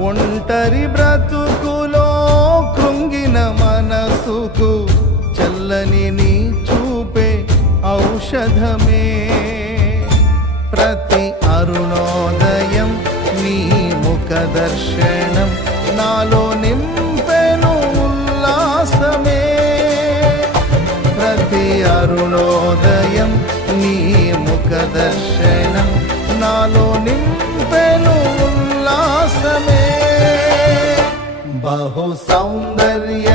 ఒంటరి బ్రతుకులో కృంగిన మనసుకు చల్లని నీ చూపే ఔషధమే. ప్రతి అరుణోదయం నీ ముఖ దర్శనం నాలో నింపెను ఉల్లాసమే. ప్రతి అరుణోదయం నీ ముఖ దర్శనం నాలో నింపెను ఉల్లాసమే. బహు సౌందర్య